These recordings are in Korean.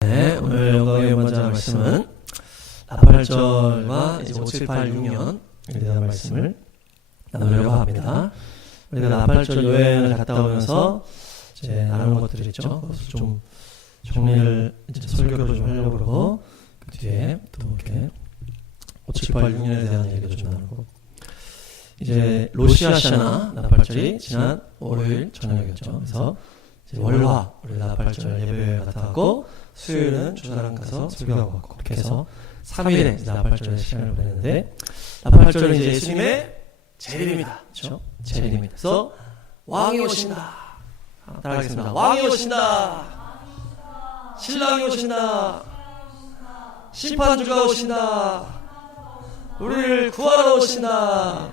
네, 오늘 영광의 먼저 말씀은 나팔절과 이제 5, 7, 8, 6년에 대한 말씀을 나누려고 합니다. 우리가 나팔절 여행을 갔다 오면서 이제 나눈 것들이 있죠. 그것을 좀 정리를 이제 설교를 좀 하려고 그러고, 그 뒤에 또 이렇게 5, 7, 8, 6년에 대한 얘기를 좀 나누고, 이제 로시아샤나 나팔절이 지난 월요일 저녁이었죠. 그래서 이제 월화 우리 나팔절 예배 갔다 왔고, 수요일은 주사랑 가서 설교하고 왔고, 이렇게 해서 3일에 나팔절의 시간을 보냈는데, 나팔절은 이제 예수님의 재림입니다. 그렇죠? 재림입니다. 그래서 왕이 오신다. 따라하겠습니다. 왕이 오신다. 신랑이 오신다. 심판주가 오신다. 우리를 구하러 오신다.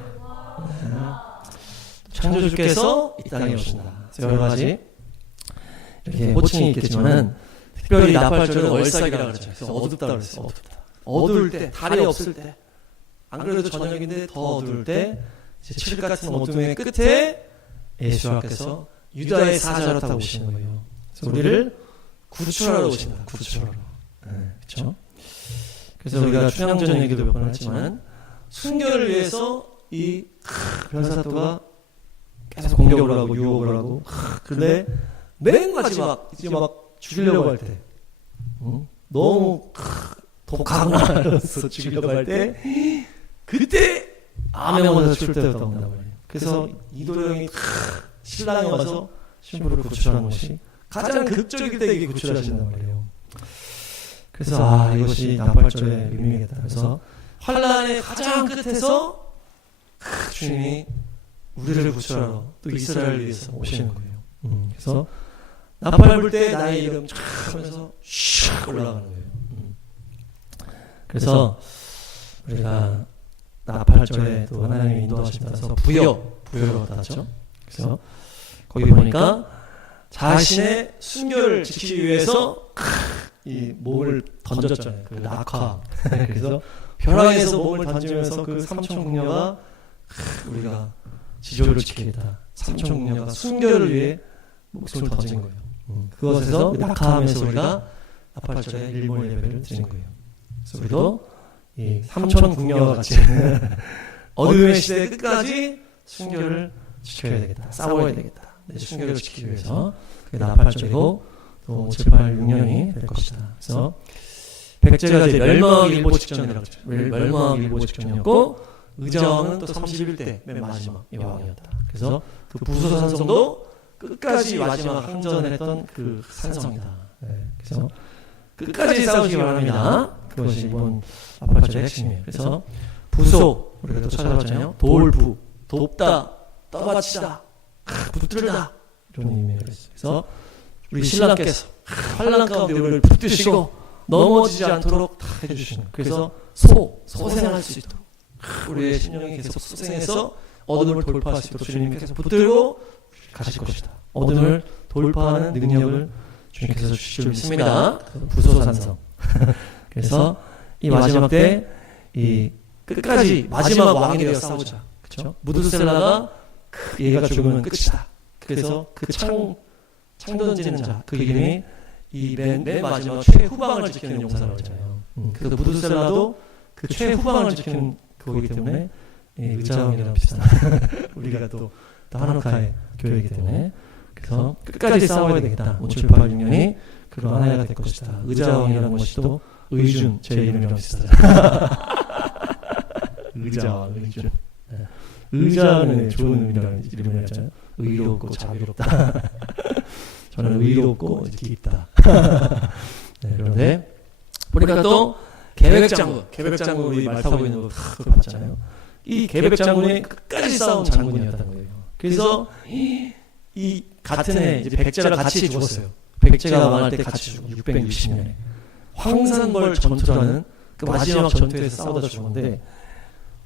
창조주께서 이 땅에 오신다. 여러 가지 이렇게 호칭이 있겠지만은, 특별히 나팔절은 월삭이라고 그러죠. 그래서 어둡다 그랬어요. 어둡다. 어두울 때, 달이 없을 때, 안 그래도 저녁인데 더 어두울 때, 이제 칠 같은 어둠의 끝에 예수님께서 유다의 사자로 타고 오시는 거예요. 그래서 우리를 구출하러 오신다. 구출하러. 그렇죠? 그래서 우리가 춘향전 얘기도 몇 번 했지만, 순결을 위해서 이 변사토가 계속 공격을 하고 유혹을 하고, 근데 맨 마지막 이제 막 죽이려고 할 때, 너무 독한 말로서 죽이려고 할 때, 그때 암행어사 출 때였다고 한단 말이에요. 그래서 이도령이 신랑에 와서 신부를 구출하는 것이 가장 극적일 때 이게 구출하신단 말이에요. 그래서 이것이 나팔절의 의미겠다. 그래서 환란의 가장 끝에서 주님이 우리를 구출하러 또 이스라엘을 위해서 오시는 거예요. 그래서 나팔 불 때 나의 이름 쫙 하면서 슉 올라가는 거예요. 그래서 우리가 나팔절에 또 하나님이 인도하심에 따라서 부여로 닿았죠. 그래서 거기 보니까 자신의 순결을 지키기 위해서 이 몸을 던졌잖아요. 그 낙화. 그래서 벼랑에서 몸을 던지면서 그 삼천궁녀가 우리가 지조를 지키겠다. 삼천궁녀가 순결을 위해 목숨을 던진 거예요. 그것에서 낙하하면서 우리가 나팔절에 일몰 예배를 드린 거예요. 그래서 우리도 이 삼천궁녀와 같이 어둠의 시대 끝까지 순결을 지켜야 되겠다. 싸워야 되겠다. 순결을 지키기 위해서 그게 나팔절이고, 또 7, 8, 6년이 될 것이다. 그래서 백제가 이제 멸망하기 일보 직전이라고 그러죠. 멸망하기 일보 직전이었고, 의자왕은 또 31대 맨 마지막 왕이었다. 그래서 그 부소산성도 끝까지 마지막 항전했던 그 산성이다. 그래서 끝까지 싸우시기 바랍니다. 그것이 이번 나팔절의 핵심이에요. 그래서 부소, 우리가 또 찾아봤잖아요. 돌부, 돕다, 떠받치다, 붙들다, 이런 의미가 있어요. 그래서 우리 신랑께서 환난 가운데 우리를 붙드시고 넘어지지 않도록 다 해주시는 거예요. 그래서 소생할 수 있도록 우리의 심령이 계속 소생해서 어둠을 돌파할 수 있도록 주님이 계속 붙들고 가실 것이다. 어둠을 돌파하는 능력을 주님께서 주실 줄 믿습니다. 부소산성. 그래서 이 마지막 때 이 끝까지 마지막 왕이 되어 싸우자. 그렇죠? 무드셀라가 얘가 죽으면 끝이다. 그래서 그 창 던지는 자, 그 이름이 이 맨 마지막 최후방을 지키는 용사라고 하잖아요. 그래서 무드셀라도 그 최후방을 지키는 그거기 때문에 의자왕이랑 비슷한 우리가 또 하나카의 교회이기 때문에, 그래서 끝까지 싸워야 되겠다. 5, 7, 8, 6년이 그런 하나가 될 것이다. 의자왕이라는 것이 또 의준, 제 이름이랑 비슷하죠. 의자왕, 의준. 의자는 좋은 이름이었잖아요. 의롭고 자비롭다. 저는 의롭고 깊다. 그런데 보니까 또 계백장군 우리 말 타고 있는 거 다 봤잖아요. 이 계백장군이 끝까지 싸운 장군이었다는 거예요. 그래서 이 같은 해 이제 백제랑 같이 죽었어요. 백제가 망할 때 같이 죽고 660년에 황산벌 전투라는 그 마지막 전투에서 싸우다 죽었는데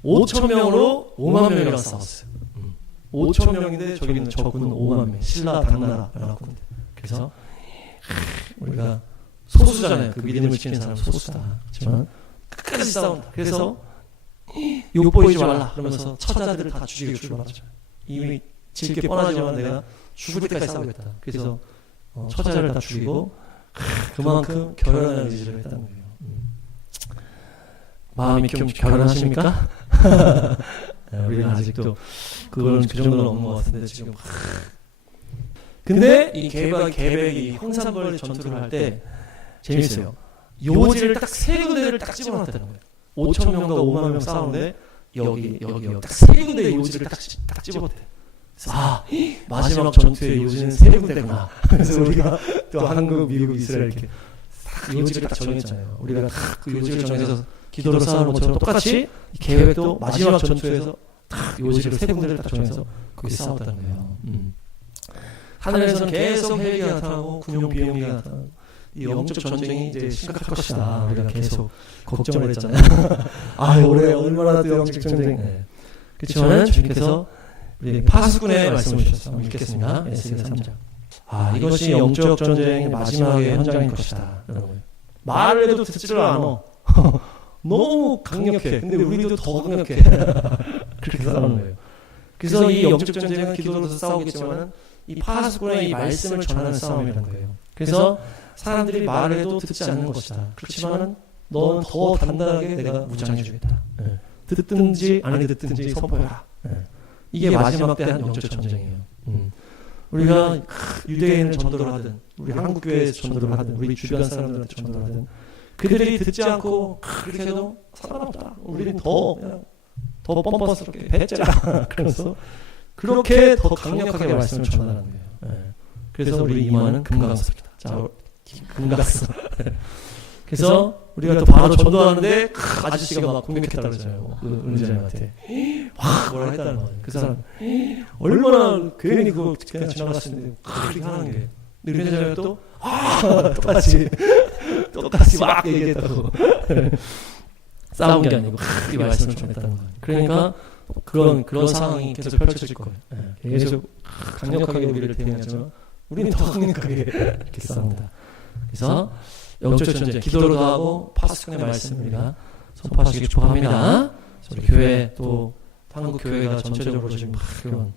5,000명으로 5만 명이랑 싸웠어요. 5,000명인데 저기는 적군은 5만 명. 신라 당나라 연합군. 그래서 우리가 소수잖아요. 그 믿음을 지키는 사람은 소수다. 하지만 끝까지 싸운다. 그래서 욕 보이지 말라 그러면서 처자들을 다 죽이고 출발하죠. 이미 질게 뻔하지만 내가 죽을 때까지 싸우겠다. 그래서 처자를 다 죽이고 그만큼 결연한 의지를 했다는 거예요. 마음이 좀 결연하십니까? 우리는 아직도 그 정도는 없는 것 같은데 지금. 근데 이 계백이 홍산벌 전투를 할 때 재밌어요. 요지를 딱 세 군데를 딱 집어놨다는 거예요. 5천 명과 5만 명 싸우는데 여기 딱 세 군데 요지를 딱 집어놨대. 마지막 전투의 요지는 세 군데구나. 그래서 우리가 또 한국, 미국, 이스라엘 이렇게 딱 요지를 딱 정했잖아요. 우리가 딱 그 요지를 정해서 기도로 싸우는 것처럼 똑같이 이 계획도 마지막 전투에서 딱 요지를 세 군데를 딱 정해서 거기 싸웠다는 거예요. 하늘에서는 계속 헬기가 나타나고 군용 비행기가 나타나고 이 영적 전쟁이 이제 심각할 것이다. 우리가 계속 걱정을 했잖아요. 올해 얼마나 또 영적 전쟁. 그렇지만 주님께서 우리 파수꾼의 말씀을 주셔서 한번 읽겠습니다. 에스겔 3장. 이것이 영적 전쟁의 마지막의 현장인 것이다. 여러분. 말을 해도 듣지를 않아. 너무 강력해. 근데 우리도 더 강력해. 그렇게 싸우는 거예요. 그래서 이 영적 전쟁은 기도로서 싸우겠지만 이 파수꾼의 이 말씀을 전하는 싸움이라는 거예요. 그래서 사람들이 말을 해도 듣지 않는 것이다. 그렇지만 너는 더 단단하게 내가 무장해 주겠다. 듣든지 안 듣든지 선포해라. 이게 마지막 때 한 영적 전쟁이에요. 우리가 유대인을 전도를 하든 우리 한국교회에서 전도를 하든 우리 주변 사람들한테 전도를 하든 그들이 듣지 않고 그렇게 해도 상관없다. 우리는 더 뻔뻔스럽게 배째라. 그래서 그렇게 더 강력하게 말씀을 전하는 거예요. 그래서 우리 이마는 금강석이다. 자, 금강석. 그래서 우리가 또 바로 전도하는데 아저씨가 막 공격했다 그러잖아요. 그 은혜자님한테 뭐라 했다는 거예요. 그 사람 얼마나 괜히 그거 그냥 지나갔는데 그렇게 하는 게. 근데 은혜자님이 또 똑같이 막 얘기했다고. 싸운 게 아니고 이 말씀을 전했다는 거예요. 그러니까 그런 상황이 계속 펼쳐질 거예요. 계속 강력하게 우리를 대응하지만 우리는 더 강력하게 이렇게 싸웁니다. 그래서 영적 전쟁, 기도로도 하고 파수꾼의 말씀 우리가 선포하시기 축복합니다. 우리 교회 또 한국 교회가 전체적으로 지금 그런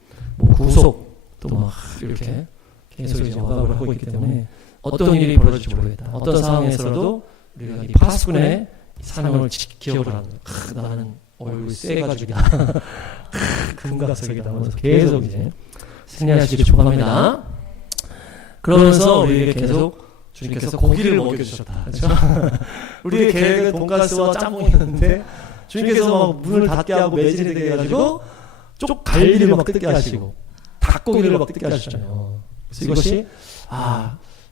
구속 또 막 이렇게 계속 이제 억압을 하고 있기 때문에 어떤 일이 벌어질지 모르겠다. 어떤 상황에서라도 우리가 이 파수꾼의 사명을 기억을 하는 거예요. 나는 얼굴이 세가지고 금각석이다 하면서 계속 이제 승리하시기 축복합니다. 그러면서 우리에게 계속 주님께서 고기를 먹여주셨다. 그렇죠? 우리의 계획은 돈가스와 짬뽕이었는데 주님께서 막 문을 닫게 하고 매진이 되게 해가지고 쪽 갈비를 막 뜯게 하시고 닭고기를 막 뜯게 하셨잖아요. 그래서 이것이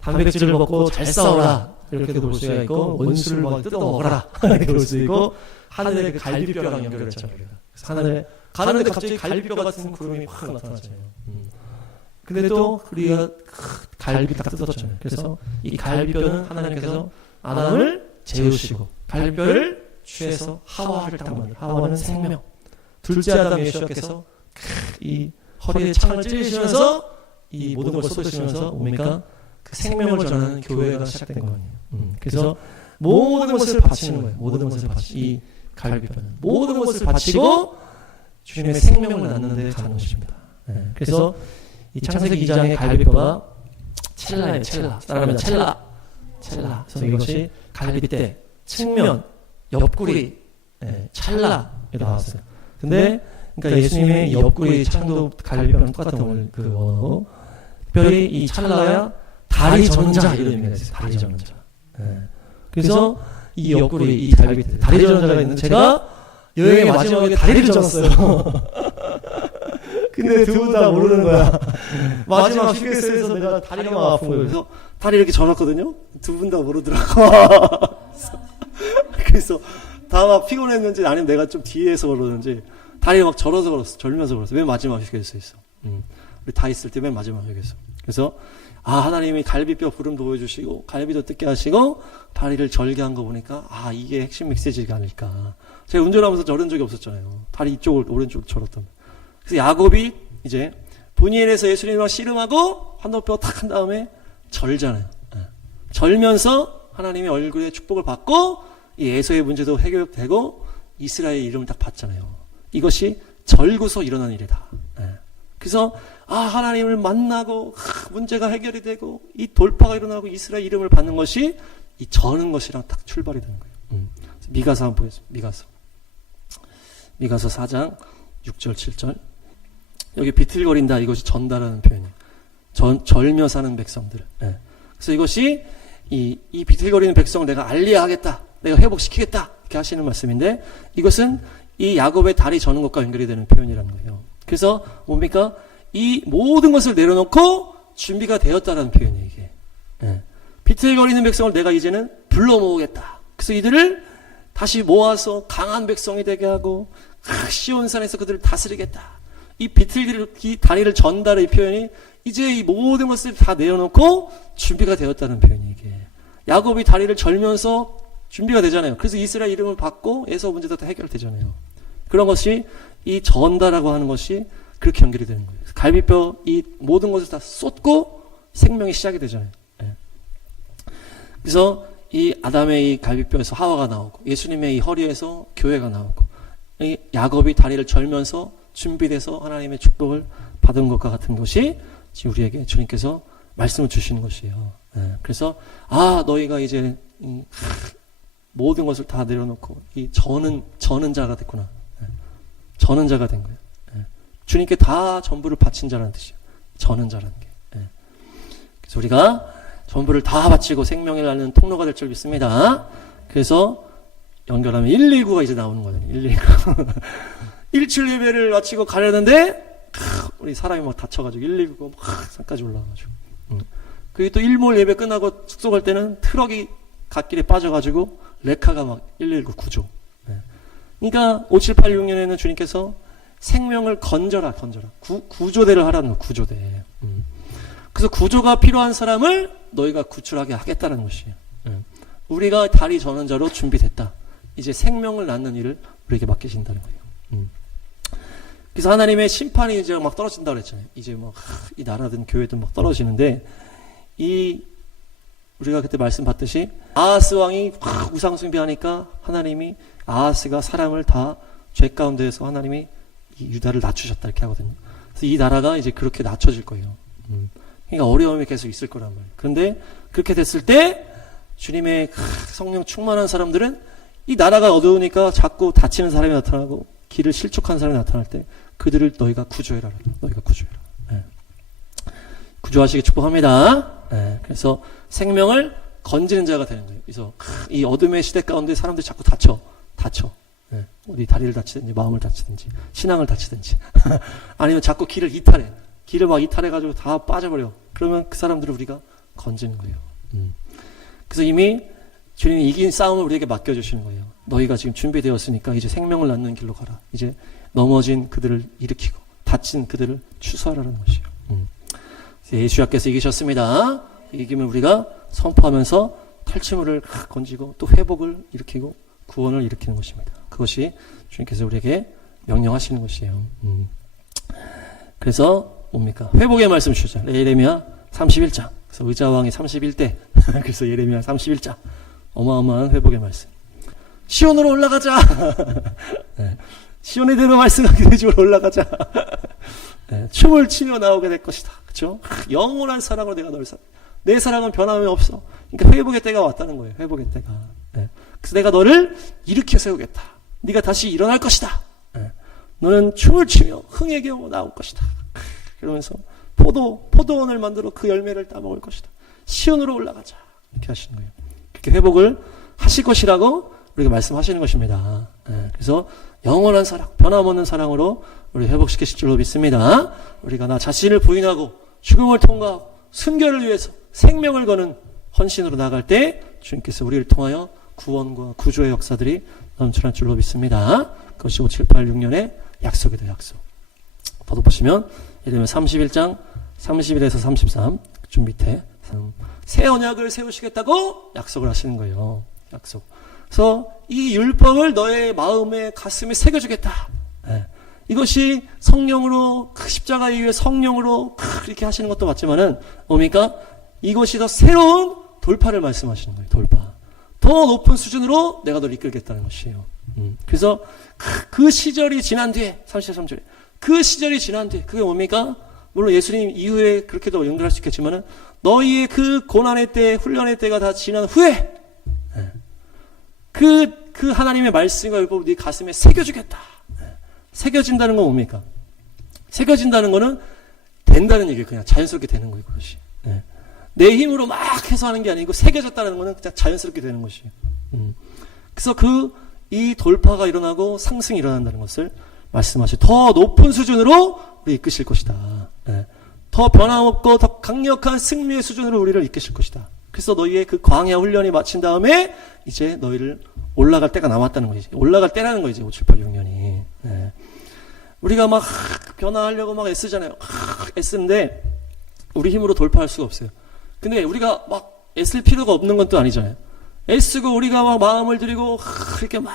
단백질을 먹고 잘 싸워라 이렇게도 볼 수가 있고 원수를 막 뜯어 먹어라 이렇게 볼 수 있고 하늘의 그 갈비뼈랑 연결했잖아요. 그래서 하늘에 가는데 갑자기 갈비뼈 같은 구름이 확 나타나잖아요. 근데 또 우리가 갈비 딱 뜯었잖아요. 그래서 이 갈비뼈는 하나님께서 아담을 재우시고 갈비뼈를 취해서 하와를 딱 만들어요. 하와는 생명. 둘째 아담 예수께서 이 허리에 창을 찔리시면서 이 모든 걸 쏟으시면서 뭡니까? 그 생명을 전하는 교회가 시작된 거 아니에요. 그래서 모든 것을 바치는 거예요. 모든 것을 이 갈비뼈는 모든 것을 바치고 주님의 생명을 낳는 데 가는 것입니다. 그래서 이 창세기 2장의 갈비뼈가 첼라예요. 첼라. 따라하면 첼라. 그래서 이것이 갈비대, 측면, 옆구리, 찰라에 나왔어요. 근데 그러니까 예수님의 옆구리, 창도 갈비뼈는 똑같은 그 원어고 특별히 이 찰라야 다리 전자 이런 의미가 있어요. 다리 전자. 그래서 이 옆구리, 이 갈비대, 다리 전자가 있는 제가 여행의 마지막에 다리를 졌어요. 근데 두 분 다 모르는 거야. 마지막 휴게소에서 내가 다리가 막 아픈 거예요. 그래서 다리 이렇게 절었거든요. 두 분 다 모르더라고. 그래서 다 막 피곤했는지 아니면 내가 좀 뒤에서 그러는지 다리가 막 절어서 걸었어. 절면서 걸었어. 맨 마지막 휴게소에서. 우리 다 있을 때 맨 마지막 휴게소. 그래서 하나님이 갈비뼈 부름 보여주시고 갈비도 뜯게 하시고 다리를 절게 한 거 보니까 이게 핵심 메시지가 아닐까. 제가 운전하면서 저런 적이 없었잖아요. 다리 이쪽을 오른쪽 절었던. 그래서 야곱이 이제 분이엘에서 예수님과 씨름하고 환도뼈 탁 한 다음에 절잖아요. 절면서 하나님의 얼굴에 축복을 받고 이 에서의 문제도 해결되고 이스라엘의 이름을 딱 받잖아요. 이것이 절구서 일어난 일이다. 그래서 하나님을 만나고 문제가 해결이 되고 이 돌파가 일어나고 이스라엘 이름을 받는 것이 이 저는 것이랑 딱 출발이 되는 거예요. 미가서 한번 보겠습니다. 미가서 4장 6절 7절. 여기 비틀거린다, 이것이 전다라는 표현이에요. 절며 사는 백성들. 그래서 이것이 이 비틀거리는 백성을 내가 알리하겠다, 내가 회복시키겠다, 이렇게 하시는 말씀인데, 이것은 이 야곱의 다리 저는 것과 연결이 되는 표현이라는 거예요. 그래서 뭡니까? 이 모든 것을 내려놓고 준비가 되었다라는 표현이에요, 이게. 비틀거리는 백성을 내가 이제는 불러 모으겠다. 그래서 이들을 다시 모아서 강한 백성이 되게 하고 시온산에서 그들을 다스리겠다. 이 다리를 전달의 표현이 이제 이 모든 것을 다 내어놓고 준비가 되었다는 표현이 이게. 야곱이 다리를 절면서 준비가 되잖아요. 그래서 이스라엘 이름을 받고 에서 문제도 다 해결되잖아요. 그런 것이 이 전다라고 하는 것이 그렇게 연결이 되는 거예요. 갈비뼈 이 모든 것을 다 쏟고 생명이 시작이 되잖아요. 그래서 이 아담의 이 갈비뼈에서 하와가 나오고 예수님의 이 허리에서 교회가 나오고 이 야곱이 다리를 절면서 준비돼서 하나님의 축복을 받은 것과 같은 것이 지금 우리에게 주님께서 말씀을 주시는 것이에요. 그래서 너희가 이제 모든 것을 다 내려놓고 이 저는 자가 됐구나. 저는 자가 된 거예요. 주님께 다 전부를 바친 자라는 뜻이에요. 저는 자라는 게. 그래서 우리가 전부를 다 바치고 생명을 낳는 통로가 될 줄 믿습니다. 그래서 연결하면 119가 이제 나오는 거예요. 119. 일출 예배를 마치고 가려는데 우리 사람이 막 다쳐가지고 119가 막 산까지 올라가가지고. 그리고 또 일몰 예배 끝나고 숙소 갈 때는 트럭이 갓길에 빠져가지고 레카가 막 119 구조. 그러니까 5786년에는 주님께서 생명을 건져라. 구조대를 하라는 거예요. 구조대. 그래서 구조가 필요한 사람을 너희가 구출하게 하겠다는 것이에요. 우리가 다리 저는 자로 준비됐다. 이제 생명을 낳는 일을 우리에게 맡기신다는 거예요. 그래서 하나님의 심판이 이제 막 떨어진다고 그랬잖아요. 이제 막 이 나라든 교회든 막 떨어지는데 우리가 그때 말씀 받듯이 아하스 왕이 우상 숭배하니까 하나님이 아하스가 사람을 다 죄 가운데에서 하나님이 이 유다를 낮추셨다 이렇게 하거든요. 그래서 이 나라가 이제 그렇게 낮춰질 거예요. 그러니까 어려움이 계속 있을 거란 말이에요. 그런데 그렇게 됐을 때 주님의 성령 충만한 사람들은 이 나라가 어두우니까 자꾸 다치는 사람이 나타나고 길을 실족한 사람이 나타날 때 그들을 너희가 구조해라. 너희가 구조해라. 구조하시기 축복합니다. 그래서 생명을 건지는 자가 되는 거예요. 그래서 이 어둠의 시대 가운데 사람들이 자꾸 다쳐. 어디 다리를 다치든지 마음을 다치든지 신앙을 다치든지 아니면 자꾸 길을 이탈해. 길을 막 이탈해가지고 다 빠져버려. 그러면 그 사람들을 우리가 건지는 거예요. 그래서 이미 주님이 이긴 싸움을 우리에게 맡겨주시는 거예요. 너희가 지금 준비되었으니까 이제 생명을 낳는 길로 가라. 이제 넘어진 그들을 일으키고 다친 그들을 추수하라는 것이에요. 예수님께서 이기셨습니다. 이김을 우리가 선포하면서 탈취물을 건지고 또 회복을 일으키고 구원을 일으키는 것입니다. 그것이 주님께서 우리에게 명령하시는 것이에요. 그래서 뭡니까? 회복의 말씀 주자. 예레미야 31장. 그래서 의자왕이 31대. 그래서 예레미야 31장. 어마어마한 회복의 말씀. 시온으로 올라가자. 시온의 대로 말씀하기 대주로 올라가자. 춤을 치며 나오게 될 것이다. 그렇죠? 영원한 사랑으로 내가 널 사랑. 내 사랑은 변함이 없어. 그러니까 회복의 때가 왔다는 거예요. 회복의 때가. 그래서 내가 너를 일으켜 세우겠다. 네가 다시 일어날 것이다. 너는 춤을 추며 흥에 겨워 나올 것이다. 그러면서 포도원을 만들어 그 열매를 따먹을 것이다. 시온으로 올라가자. 이렇게 하시는 거예요. 그렇게 회복을 하실 것이라고 우리가 말씀하시는 것입니다. 그래서 영원한 사랑, 변함없는 사랑으로 우리 회복시키실 줄로 믿습니다. 우리가 나 자신을 부인하고 죽음을 통과하고 순결을 위해서 생명을 거는 헌신으로 나갈 때 주님께서 우리를 통하여 구원과 구조의 역사들이 넘쳐날 줄로 믿습니다. 그것이 5786년의 약속이다. 약속. 더 보시면 예를 들면 31장 31에서 33 좀 밑에 새 언약을 세우시겠다고 약속을 하시는 거예요. 약속. 그래서 이 율법을 너의 마음에 가슴에 새겨주겠다. 이것이 성령으로 십자가 이후에 성령으로 이렇게 하시는 것도 맞지만은 뭡니까? 이것이 더 새로운 돌파를 말씀하시는 거예요. 돌파. 더 높은 수준으로 내가 너를 이끌겠다는 것이에요. 그래서 그 시절이 지난 뒤에 33절에 그 시절이 지난 뒤에 그게 뭡니까? 물론 예수님 이후에 그렇게도 연결할 수 있겠지만은 너희의 그 고난의 때, 훈련의 때가 다 지난 후에 그 하나님의 말씀과 율법을 네 가슴에 새겨주겠다. 새겨진다는 건 뭡니까? 새겨진다는 거는 된다는 얘기예요. 그냥 자연스럽게 되는 거예요. 그것이. 내 힘으로 막 해서 하는 게 아니고 새겨졌다는 거는 그냥 자연스럽게 되는 것이에요. 그래서 이 돌파가 일어나고 상승이 일어난다는 것을 말씀하시고 더 높은 수준으로 우리 이끄실 것이다. 더 변함없고 더 강력한 승리의 수준으로 우리를 이끄실 것이다. 그래서 너희의 그 광야 훈련이 마친 다음에 이제 너희를 올라갈 때가 남았다는 거지. 올라갈 때라는 거지. 5, 7, 8, 6년이. 우리가 막 변화하려고 막 애쓰잖아요. 애쓰는데 우리 힘으로 돌파할 수가 없어요. 근데 우리가 막 애쓸 필요가 없는 건 또 아니잖아요. 애쓰고 우리가 막 마음을 들이고 이렇게 막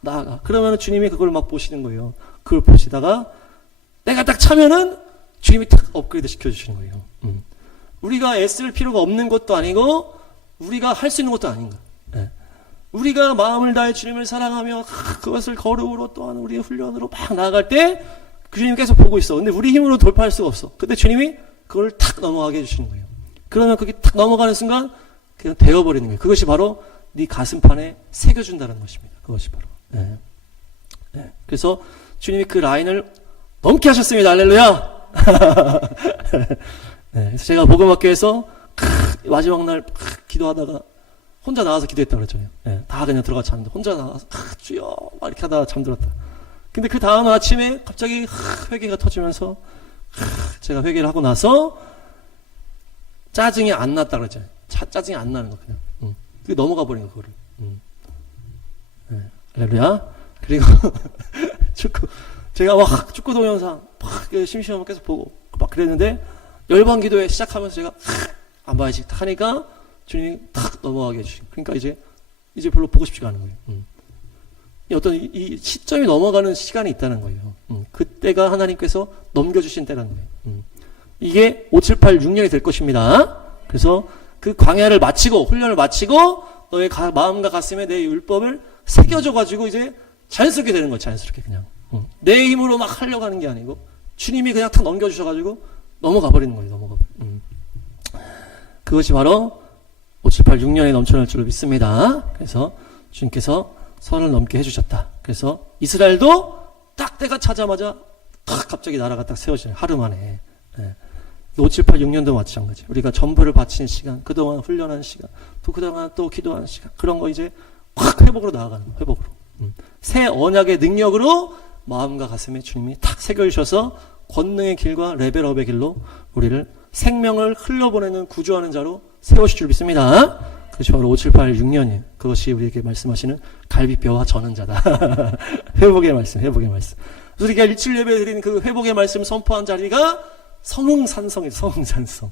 나아가. 그러면 주님이 그걸 막 보시는 거예요. 그걸 보시다가 내가 딱 차면은 주님이 딱 업그레이드 시켜주시는 거예요. 우리가 애쓸 필요가 없는 것도 아니고 우리가 할 수 있는 것도 아닌가. 우리가 마음을 다해 주님을 사랑하며 그것을 거룩으로 또한 우리의 훈련으로 막 나아갈 때 주님이 계속 보고 있어. 근데 우리 힘으로 돌파할 수가 없어. 근데 주님이 그걸 탁 넘어가게 해주시는 거예요. 그러면 그게 탁 넘어가는 순간 그냥 되어버리는 거예요. 그것이 바로 네 가슴판에 새겨준다는 것입니다. 그것이 바로. 그래서 주님이 그 라인을 넘게 하셨습니다. 할렐루야. 그래서 제가 복음학교에서 마지막 날 기도하다가 혼자 나가서 기도했다고 그랬잖아요. 다 그냥 들어가 잠들. 혼자 나가서 주여 막 이렇게 하다가 잠들었다. 근데 그 다음 아침에 갑자기 회개가 터지면서 제가 회개를 하고 나서 짜증이 안 났다 그랬잖아요. 짜증이 안 나는 거 그냥. 그게 넘어가 버린 거 그거를. 할렐루야. 그리고 제가 막 축구 동영상 막 심심하면 계속 보고 막 그랬는데 열방 기도회 시작하면서 제가 안 봐야지 하니까 주님이 탁 넘어가게 해주시고 그러니까 이제 별로 보고 싶지가 않은 거예요. 어떤 이 시점이 넘어가는 시간이 있다는 거예요. 그때가 하나님께서 넘겨주신 때라는 거예요. 이게 5, 7, 8, 6년이 될 것입니다. 그래서 그 광야를 마치고 훈련을 마치고 너의 마음과 가슴에 내 율법을 새겨줘가지고 이제 자연스럽게 되는 거예요. 자연스럽게 그냥 내 힘으로 막 하려고 하는 게 아니고 주님이 그냥 탁 넘겨주셔가지고 넘어가 버리는 거예요. 넘어가 버리는. 그것이 바로 5, 7, 8, 6년에 넘쳐날 줄로 믿습니다. 그래서 주님께서 선을 넘게 해주셨다. 그래서 이스라엘도 딱 때가 차자마자 탁 갑자기 나라가 딱 세워지네. 하루 만에. 5, 7, 8, 6년도 마찬가지. 우리가 전부를 바치는 시간, 그동안 훈련한 시간, 또 그동안 또 기도하는 시간, 그런 거 이제 확 회복으로 나아가는 거예요. 회복으로. 새 언약의 능력으로 마음과 가슴에 주님이 탁 새겨주셔서 권능의 길과 레벨업의 길로 우리를 생명을 흘려보내는 구조하는 자로 세우실 줄 믿습니다. 그것이 바로 5, 7, 8, 6년이에요. 그것이 우리에게 말씀하시는 갈비뼈와 저는 자다. 회복의 말씀, 회복의 말씀. 그래서 우리가 일칠 예배 드리는 그 회복의 말씀 선포한 자리가 성흥산성이에요. 성흥산성.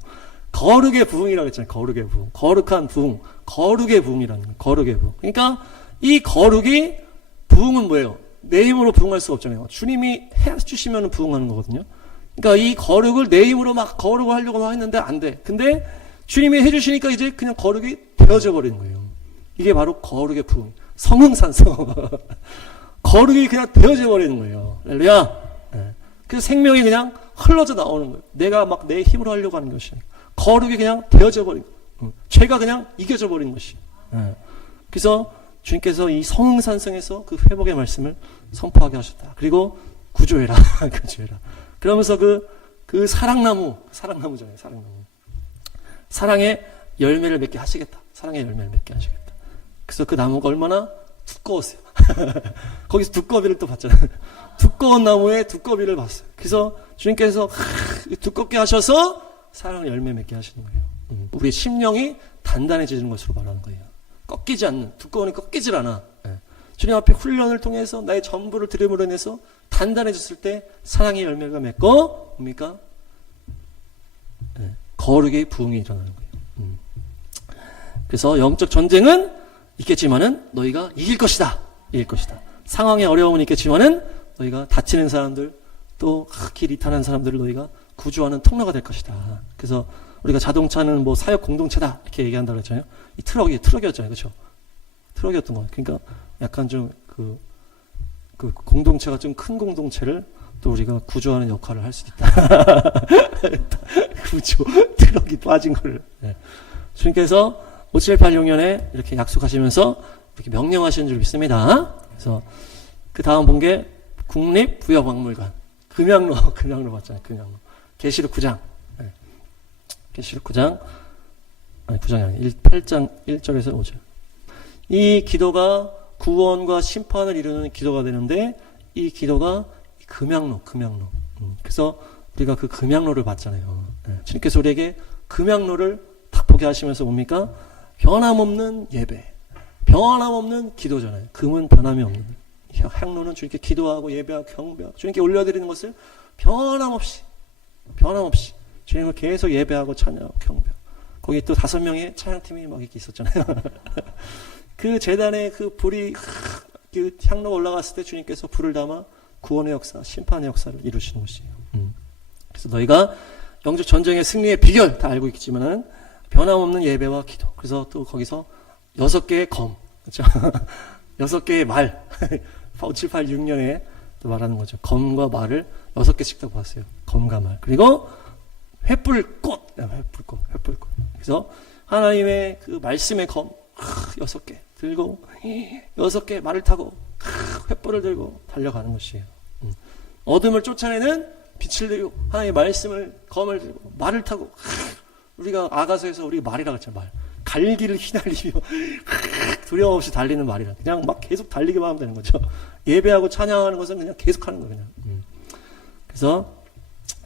거룩의 부흥이라고 했잖아요. 거룩의 부흥. 거룩한 부흥. 거룩의 부흥이라는 거예요. 거룩의 부흥. 그러니까 이 거룩이 부흥은 뭐예요? 내 힘으로 부흥할 수가 없잖아요. 주님이 해주시면 부흥하는 거거든요. 그러니까 이 거룩을 내 힘으로 막 거룩을 하려고 막 했는데 안 돼. 근데 주님이 해주시니까 이제 그냥 거룩이 되어져 버리는 거예요. 이게 바로 거룩의 부흥. 성흥산성. 거룩이 그냥 되어져 버리는 거예요. 할렐루야. 그래서 생명이 그냥 흘러져 나오는 거예요. 내가 막 내 힘으로 하려고 하는 것이 아니고 거룩이 그냥 되어져 버린 거예요. 죄가 그냥 이겨져 버린 것이. 그래서 주님께서 이 성흥산성에서 그 회복의 말씀을 선포하게 하셨다. 그리고 구조해라. 구조해라. 그러면서 그 사랑나무잖아요. 사랑나무. 사랑의 열매를 맺게 하시겠다. 사랑의 열매를 맺게 하시겠다. 그래서 그 나무가 얼마나 두꺼웠어요. 거기서 두꺼비를 또 봤잖아요. 두꺼운 나무에 두꺼비를 봤어요. 그래서 주님께서 두껍게 하셔서 사랑의 열매 맺게 하시는 거예요. 우리의 심령이 단단해지는 것으로 말하는 거예요. 꺾이지 않는, 두꺼우니 꺾이질 않아. 주님 앞에 훈련을 통해서 나의 전부를 드림으로 인해서 단단해졌을 때 사랑의 열매가 맺고 뭡니까? 거룩의 부흥이 일어나는 거예요. 그래서 영적 전쟁은 있겠지만은 너희가 이길 것이다. 이길 것이다. 상황의 어려움은 있겠지만은 너희가 다치는 사람들 또 길 이탈한 사람들을 너희가 구조하는 통로가 될 것이다. 그래서 우리가 자동차는 뭐 사역 공동체다 이렇게 얘기한다고 했잖아요. 이 트럭이었잖아요. 그렇죠? 트럭이었던 거예요. 그러니까 약간 좀 그 공동체가 좀 큰 공동체를 또 우리가 구조하는 역할을 할 수 있다. 구조, 트럭이 빠진 거를. 네. 주님께서 5786년에 이렇게 약속하시면서 이렇게 명령하시는 줄 믿습니다. 그래서 그 다음 본 게 국립부여박물관. 금양로 봤잖아요. 금양로. 계시록 9장. 네. 계시록 9장. 아니, 9장이 아니에요. 8장 1절에서 5절. 이 기도가 구원과 심판을 이루는 기도가 되는데, 이 기도가 금양로. 그래서 우리가 그 금양로를 봤잖아요. 네. 주님께서 우리에게 금양로를 딱 보게 하시면서 뭡니까? 변함없는 예배, 변함없는 기도잖아요. 금은 변함이 없는, 향로는 주님께 기도하고 예배하고 경배하고 주님께 올려드리는 것을 변함없이 주님을 계속 예배하고 찬양하고 경배하고, 거기 또 5명의 찬양팀이 막 이렇게 있었잖아요. 그 제단에 그 불이 그 향로 올라갔을 때 주님께서 불을 담아 구원의 역사, 심판의 역사를 이루시는 것이에요. 그래서 너희가 영적 전쟁의 승리의 비결 다 알고 있겠지만은 변함없는 예배와 기도. 그래서 또 거기서 6개의 검, 그렇죠? 6개의 말. 5786년에 또 말하는 거죠. 검과 말을 6개씩 다 보았어요. 검과 말. 그리고 횃불꽃. 그래서 하나님의 그 말씀의 검 6개 들고 6개 말을 타고 횃불을 들고 달려가는 것이에요. 어둠을 쫓아내는 빛을 들고 하나님의 말씀을, 검을 들고 말을 타고, 우리가 아가서에서 우리가 말이라고 했잖아요. 말. 갈기를 휘날리며 두려움 없이 달리는 말이라. 그냥 막 계속 달리기만 하면 되는 거죠. 예배하고 찬양하는 것은 그냥 계속 하는 거예요. 그냥. 그래서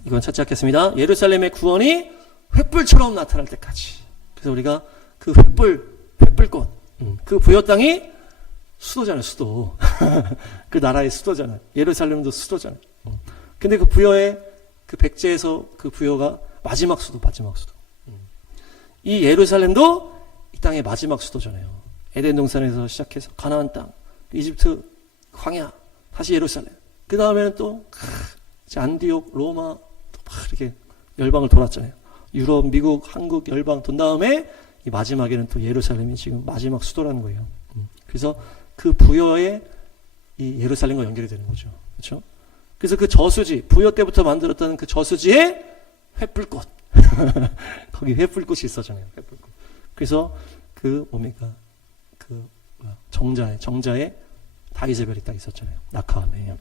이건 찾지 않겠습니다. 예루살렘의 구원이 횃불처럼 나타날 때까지. 그래서 우리가 그 횃불꽃, 그 부여 땅이 수도잖아요. 수도. 그 나라의 수도잖아요. 예루살렘도 수도잖아요. 근데 그 부여의 그 백제에서 그 부여가 마지막 수도. 이 예루살렘도 이 땅의 마지막 수도잖아요. 에덴 동산에서 시작해서 가나안 땅, 이집트 광야, 다시 예루살렘. 그 다음에는 또 안디옥, 로마, 또 막 이렇게 열방을 돌았잖아요. 유럽, 미국, 한국 열방 돈 다음에 이 마지막에는 또 예루살렘이 지금 마지막 수도라는 거예요. 그래서 그 부여의 이 예루살렘과 연결이 되는 거죠. 그렇죠? 그래서 그 저수지, 부여 때부터 만들었다는 그 저수지에 횃불꽃. 거기 횃불꽃이 있었잖아요. 횃불꽃. 그래서 그 뭡니까? 그 정자에 다이세벨이 딱 있었잖아요. 낙하암에.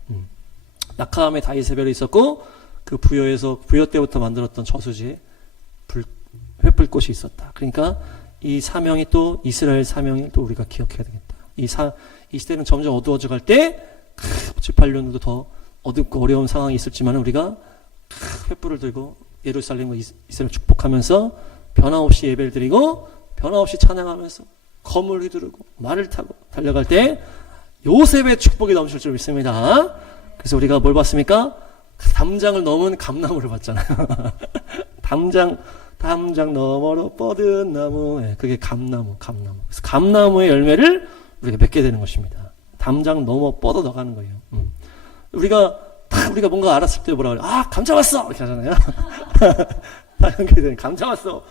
낙하암에 다이세벨이 있었고, 그 부여 때부터 만들었던 저수지에 횃불꽃이 있었다. 그러니까 이 사명이 또 이스라엘 사명을 또 우리가 기억해야 되겠다. 이 시대는 점점 어두워져 갈 때 18년도 더 어둡고 어려운 상황이 있었지만 우리가 횃불을 들고 예루살렘과 이스라엘 축복하면서 변함없이 예배를 드리고 변함없이 찬양하면서 검을 휘두르고 말을 타고 달려갈 때 요셉의 축복이 넘칠 줄 믿습니다. 그래서 우리가 뭘 봤습니까? 담장을 넘은 감나무를 봤잖아요. 담장 너머로 뻗은 나무. 네, 그게 감나무. 그래서 감나무의 열매를 우리가 맺게 되는 것입니다. 담장 넘어 뻗어 나가는 거예요. 우리가 뭔가 알았을 때 뭐라 그래요? 감 잡았어! 이렇게 하잖아요. 다 연결이 되는, 감 잡았어!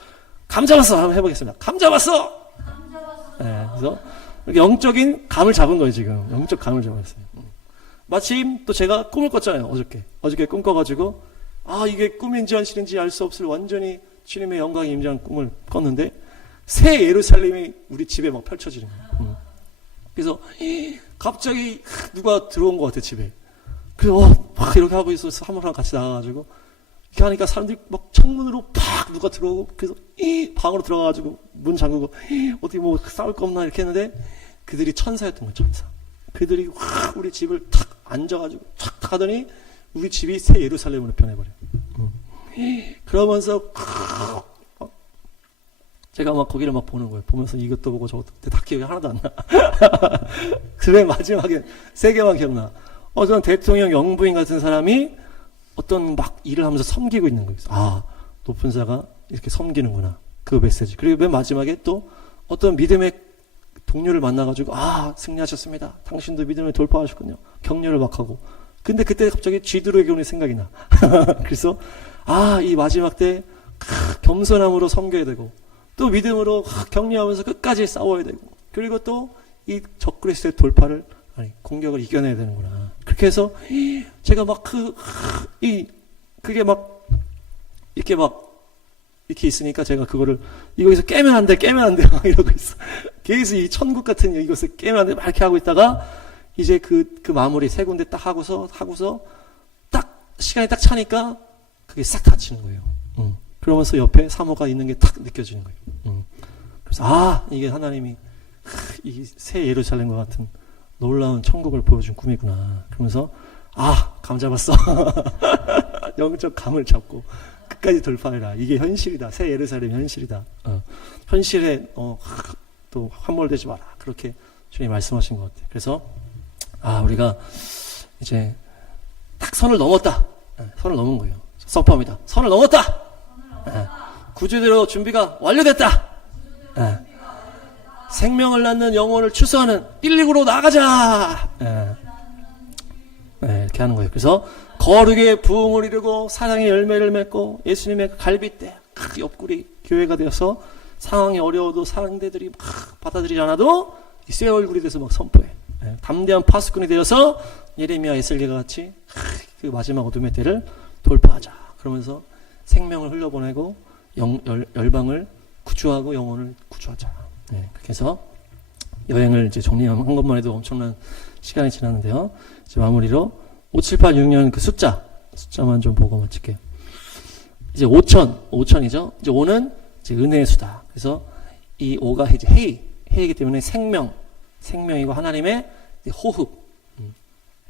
한번 해보겠습니다. 감 잡았어! 네, 그래서 영적인 감을 잡은 거예요, 지금. 영적 감을 잡았어요. 마침 또 제가 꿈을 꿨잖아요, 어저께 꿈 꿔가지고, 이게 꿈인지 현실인지 알 수 없을 완전히 주님의 영광이 임재한 꿈을 꿨는데, 새 예루살렘이 우리 집에 막 펼쳐지는 거예요. 그래서 갑자기 누가 들어온 것 같아, 집에. 그래서 막 이렇게 하고 있어서 사모랑 같이 나가가지고 이렇게 하니까 사람들이 막 창문으로 팍 누가 들어오고, 그래서 방으로 들어가가지고 문 잠그고 어떻게 뭐 싸울 거 없나 이렇게 했는데 그들이 천사였던 거예요. 천사. 그들이 확 우리 집을 탁 앉아가지고 탁 하더니 우리 집이 새 예루살렘으로 변해버려요. 그러면서 제가 막 거기를 막 보는 거예요. 보면서 이것도 보고 저것도. 근데 다 기억이 하나도 안 나. 그래 마지막에 3개만 기억나. 어떤 대통령 영부인 같은 사람이 어떤 막 일을 하면서 섬기고 있는 거예요. 높은 자가 이렇게 섬기는구나. 그 메시지. 그리고 맨 마지막에 또 어떤 믿음의 동료를 만나가지고 승리하셨습니다. 당신도 믿음을 돌파하셨군요. 격려를 막 하고. 근데 그때 갑자기 쥐두르의 교훈이 생각이 나. 그래서 이 마지막 때 겸손함으로 섬겨야 되고 또 믿음으로 격려하면서 끝까지 싸워야 되고 그리고 또 이 적그리스도의 공격을 이겨내야 되는구나. 그렇게 해서 제가 막 그게 막 이렇게 있으니까 제가 그거를 이거에서 깨면 안 돼 막 이러고 있어. 계속 이 천국 같은 이것을 깨면 안 돼 막 이렇게 하고 있다가 이제 그 마무리 세 군데 딱 하고서 딱 시간이 딱 차니까 그게 싹 닫히는 거예요. 그러면서 옆에 사모가 있는 게 딱 느껴지는 거예요. 그래서 이게 하나님이 이 새 예루살렘과 같은 놀라운 천국을 보여준 꿈이구나. 그러면서 감 잡았어. 영적 감을 잡고 끝까지 돌파해라. 이게 현실이다. 새 예루살렘 현실이다. 현실에 또 함몰되지 마라. 그렇게 주님이 말씀하신 것 같아요. 그래서 우리가 이제 딱 선을 넘었다. 선을 넘은 거예요. 선포합니다. 선을 넘었다. 구주대로 준비가 완료됐다. 생명을 낳는 영혼을 추수하는 119로 나가자. 이렇게 하는 거예요. 그래서 거룩의 부흥을 이루고 사랑의 열매를 맺고 예수님의 갈빗대 옆구리 교회가 되어서 상황이 어려워도 상대들이 막 받아들이지 않아도 새 얼굴이 돼서 막 선포해. 담대한 파수꾼이 되어서 예레미야 에스겔과 같이 그 마지막 어둠의 때를 돌파하자. 그러면서 생명을 흘려보내고 열방을 구주하고 영혼을 구주하자. 그렇게 해서 여행을 이제 정리한 것만 해도 엄청난 시간이 지났는데요. 이제 마무리로 5, 7, 8, 6년 그 숫자만 좀 보고 마칠게요. 이제 5천이죠. 이제 5는 이제 은혜의 수다. 그래서 이 5가 이제 해이기 때문에 생명이고 하나님의 호흡,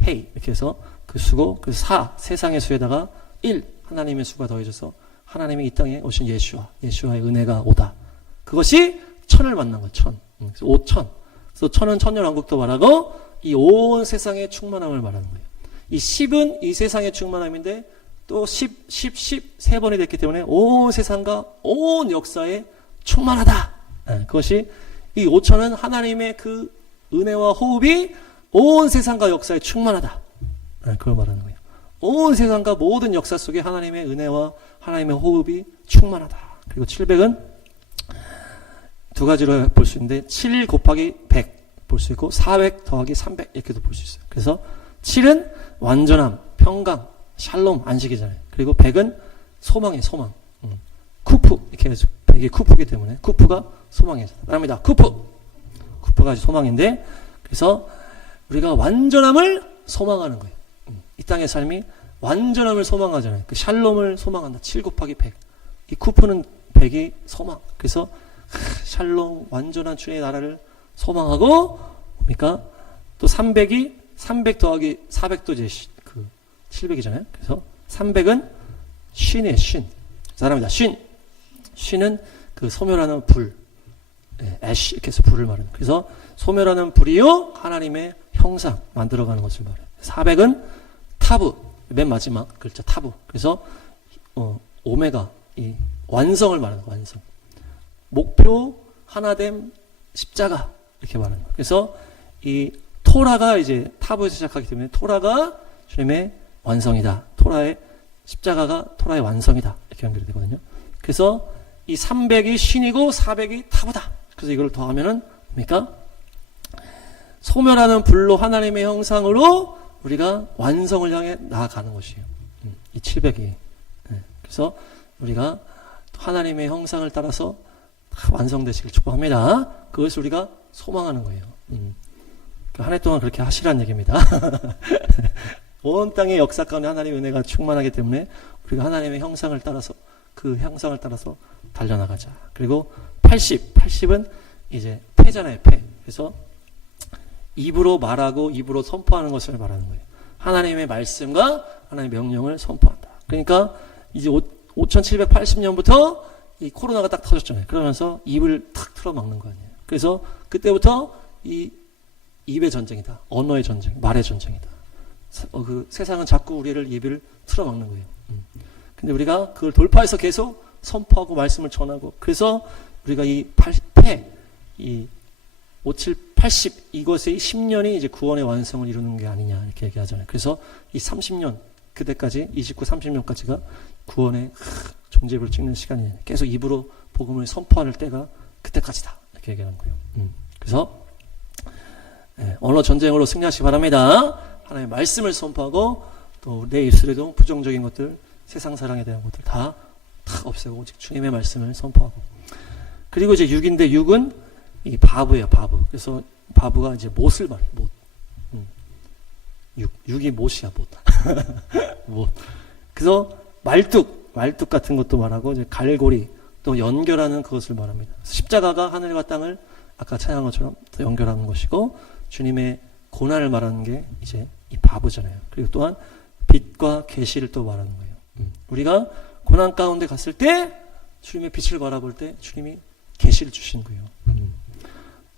해이 이렇게 해서 그 수고, 그 4 세상의 수에다가 1 하나님의 수가 더해져서 하나님이 이 땅에 오신 예수와의 은혜가 오다. 그것이 천을 만난 거예요. 그래서 5천. 그래서 천은 천년왕국도 말하고 이 온 세상의 충만함을 말하는 거예요. 이 10은 이 세상의 충만함인데 또 10 세 번이 됐기 때문에 온 세상과 온 역사에 충만하다. 그것이 이 5천은 하나님의 그 은혜와 호흡이 온 세상과 역사에 충만하다. 그걸 말하는 거예요. 온 세상과 모든 역사 속에 하나님의 은혜와 하나님의 호흡이 충만하다. 그리고 700은 두 가지로 볼 수 있는데 7 곱하기 100 볼 수 있고 400 더하기 300 이렇게도 볼 수 있어요. 그래서 7은 완전함, 평강, 샬롬, 안식이잖아요. 그리고 100은 소망이에요. 소망. 쿠프 이렇게 해서 100이 쿠프이기 때문에 쿠프가 소망이죠. 그럽니다. 쿠프가 소망인데 그래서 우리가 완전함을 소망하는 거예요. 이 땅의 삶이 완전함을 소망하잖아요. 그 샬롬을 소망한다. 7 곱하기 100. 이 쿠프는 100이 소망. 그래서 샬롬 완전한 주의 나라를 소망하고 뭡니까? 또 300이 300 더하기 400도 이제 그 700이잖아요. 그래서 300은 쉰이에요. 사람이다. 쉰은 그 소멸하는 불, 애쉬 이렇게 해서 불을 말하는. 그래서 소멸하는 불이요 하나님의 형상 만들어가는 것을 말해요. 400은 타브, 맨 마지막 글자 타브. 그래서 오메가 이 완성을 말하는 거예요. 완성. 목표 하나됨 십자가 이렇게 말하는 거예요. 그래서 이 토라가 이제 타브에서 시작하기 때문에 토라가 주님의 완성이다. 토라의 십자가가 토라의 완성이다. 이렇게 연결이 되거든요. 그래서 이 300이 신이고 400이 타브다. 그래서 이걸 더하면은 뭡니까? 소멸하는 불로 하나님의 형상으로 우리가 완성을 향해 나아가는 것이에요. 이 700이. 그래서 우리가 하나님의 형상을 따라서 완성되시길 축복합니다. 그것을 우리가 소망하는 거예요. 한 해 동안 그렇게 하시라는 얘기입니다. 온 땅의 역사 가운데 하나님의 은혜가 충만하기 때문에 우리가 하나님의 형상을 따라서 그 형상을 따라서 달려나가자. 그리고 80은 이제 패잖아요. 패. 그래서 입으로 말하고 입으로 선포하는 것을 말하는 거예요. 하나님의 말씀과 하나님의 명령을 선포한다. 그러니까 이제 5780년부터 이 코로나가 딱 터졌잖아요. 그러면서 입을 탁 틀어막는 거 아니에요. 그래서 그때부터 이 입의 전쟁이다. 언어의 전쟁, 말의 전쟁이다. 그 세상은 자꾸 우리를 입을 틀어막는 거예요. 근데 우리가 그걸 돌파해서 계속 선포하고 말씀을 전하고 그래서 우리가 이 57, 80 이것의 10년이 이제 구원의 완성을 이루는 게 아니냐 이렇게 얘기하잖아요. 그래서 이 30년 그때까지 29, 30년까지가 구원의 종지부를 찍는 시간이에요. 계속 입으로 복음을 선포할 때가 그때까지다 이렇게 얘기하는 거예요. 그래서 언어 전쟁으로 승리하시기 바랍니다. 하나님의 말씀을 선포하고 또 내 입술에도 부정적인 것들, 세상 사랑에 대한 것들 다 없애고 오직 주님의 말씀을 선포하고. 그리고 이제 6인데 6은 이 바브예요, 바브. 그래서 바브가 이제 못을 말해, 못. 6이 못이야, 못. 못. 그래서 말뚝 같은 것도 말하고, 이제 갈고리, 또 연결하는 그것을 말합니다. 십자가가 하늘과 땅을 아까 찬양한 것처럼 또 연결하는 것이고, 주님의 고난을 말하는 게 이제 이 바브잖아요. 그리고 또한 빛과 계시를 또 말하는 거예요. 우리가 고난 가운데 갔을 때 주님의 빛을 바라볼 때 주님이 계시를 주신 거예요.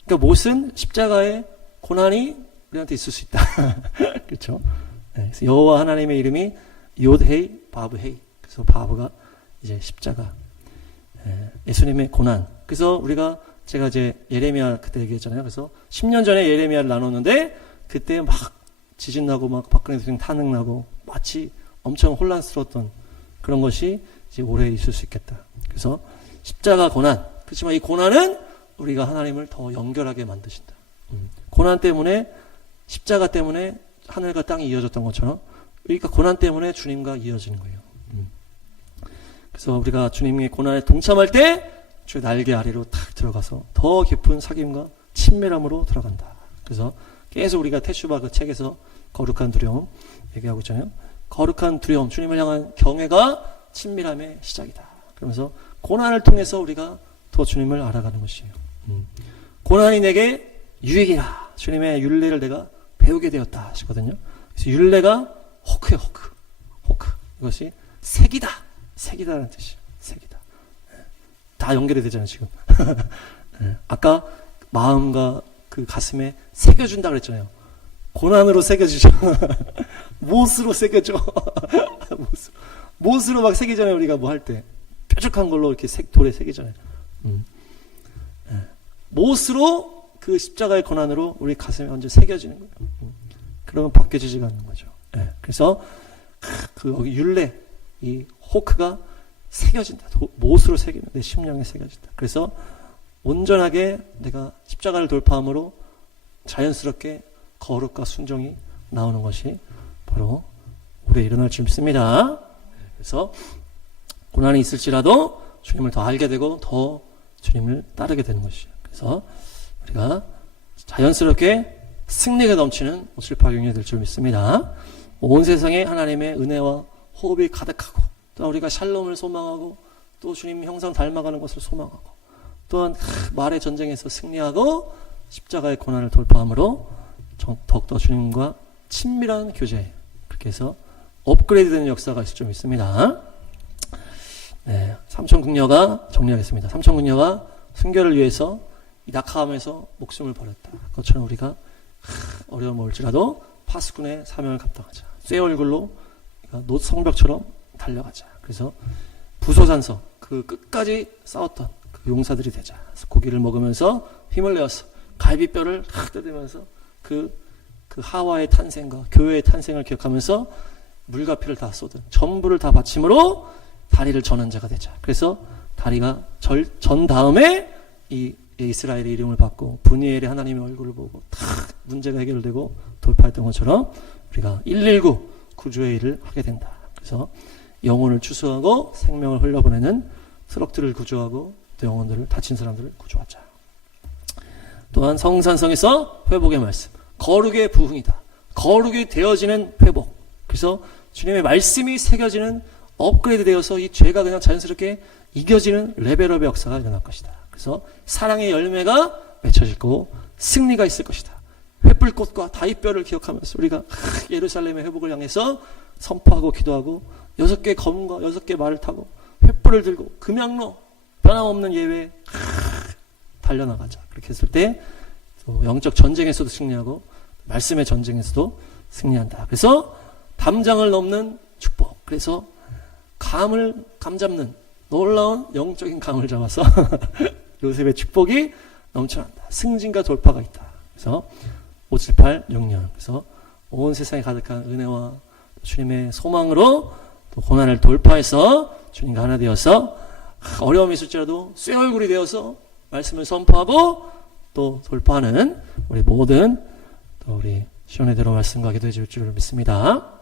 그러니까 못은 십자가의 고난이 우리한테 있을 수 있다. 그렇죠? 네, 그래서 여호와 하나님의 이름이 요드헤이, 바브헤이. 그래서 바브가 이제 십자가. 예수님의 고난. 그래서 우리가 제가 이제 예레미야 그때 얘기했잖아요. 그래서 10년 전에 예레미야를 나눴는데 그때 막 지진 나고 막 박근혜 대통령 탄핵 나고 마치 엄청 혼란스러웠던 그런 것이 이제 오래 있을 수 있겠다. 그래서 십자가 고난. 그렇지만 이 고난은 우리가 하나님을 더 연결하게 만드신다. 고난 때문에 십자가 때문에 하늘과 땅이 이어졌던 것처럼 그러니까 고난 때문에 주님과 이어지는 거예요. 그래서 우리가 주님의 고난에 동참할 때 주의 날개 아래로 탁 들어가서 더 깊은 사귐과 친밀함으로 들어간다. 그래서 계속 우리가 테슈바 그 책에서 거룩한 두려움 얘기하고 있잖아요. 거룩한 두려움, 주님을 향한 경외가 친밀함의 시작이다. 그러면서 고난을 통해서 우리가 더 주님을 알아가는 것이에요. 고난이 내게 유익이라. 주님의 율례를 내가 배우게 되었다 하시거든요. 그래서 율례가 호크예요, 호크. 호크. 이것이 색이다. 색이다라는 뜻이에요. 색이다. 다 연결이 되잖아요, 지금. 아까 마음과 그 가슴에 새겨준다 그랬잖아요. 고난으로 새겨주죠. 못으로 새겨줘. 못으로 막 새기잖아요, 우리가 뭐 할 때. 뾰족한 걸로 이렇게 돌에 새기잖아요. 못으로 그 십자가의 고난으로 우리 가슴에 완전 새겨지는 거예요. 그러면 바뀌어지지가 않는 거죠. 그래서 그 여기 율례, 이 호크가 새겨진다. 못으로 새기면 내 심령에 새겨진다. 그래서 온전하게 내가 십자가를 돌파함으로 자연스럽게 거룩과 순종이 나오는 것이 바로 우리에 일어날 줄 믿습니다. 그래서 고난이 있을지라도 주님을 더 알게 되고 더 주님을 따르게 되는 것이에요. 그래서 우리가 자연스럽게 승리가 넘치는 5, 7, 8, 6년이 될 줄 믿습니다. 온 세상에 하나님의 은혜와 호흡이 가득하고 또 우리가 샬롬을 소망하고 또 주님 형상 닮아가는 것을 소망하고 또한 말의 전쟁에서 승리하고 십자가의 고난을 돌파함으로 더욱더 주님과 친밀한 교제, 그렇게 해서 업그레이드 되는 역사가 있을 줄 믿습니다. 네, 삼천궁녀가 정리하겠습니다. 삼천궁녀가 순결을 위해서 이 낙하함에서 목숨을 버렸다. 그것처럼 우리가 어려움을 올지라도 파수꾼의 사명을 감당하자. 쇠 얼굴로 노 성벽처럼 달려가자. 그래서 부소산서 그 끝까지 싸웠던 그 용사들이 되자. 그래서 고기를 먹으면서 힘을 내어서 갈비뼈를 탁 뜯으면서 그 하와의 탄생과 교회의 탄생을 기억하면서 물과 피를 다 쏟은 전부를 다 바침으로 다리를 저는 자가 되자. 그래서 다리가 전 다음에 이 이스라엘의 이름을 받고 브니엘의 하나님의 얼굴을 보고 다 문제가 해결되고 돌파했던 것처럼 우리가 119 구조의 일을 하게 된다. 그래서 영혼을 추수하고 생명을 흘려보내는 트럭들을 구조하고 또 영혼들을 다친 사람들을 구조하자. 또한 성산성에서 회복의 말씀, 거룩의 부흥이다. 거룩이 되어지는 회복. 그래서 주님의 말씀이 새겨지는 업그레이드 되어서 이 죄가 그냥 자연스럽게 이겨지는 레벨업의 역사가 일어날 것이다. 그래서 사랑의 열매가 맺혀질 거고 승리가 있을 것이다. 횃불꽃과 다윗뼈를 기억하면서 우리가 예루살렘의 회복을 향해서 선포하고 기도하고 6개의 검과 6개의 말을 타고 횃불을 들고 금양로 변함없는 예외 달려나가자. 그렇게 했을 때 영적 전쟁에서도 승리하고 말씀의 전쟁에서도 승리한다. 그래서 담장을 넘는 축복. 그래서 감 잡는 놀라운 영적인 감을 잡아서 요셉의 축복이 넘쳐난다. 승진과 돌파가 있다. 그래서 5, 7, 8, 6년. 그래서 온 세상에 가득한 은혜와 주님의 소망으로 또 고난을 돌파해서 주님과 하나 되어서 어려움이 있을지라도 쇠 얼굴이 되어서 말씀을 선포하고 또 돌파하는 우리 모든 또 우리 시온의 대로 말씀과 기도해 줄 줄 믿습니다.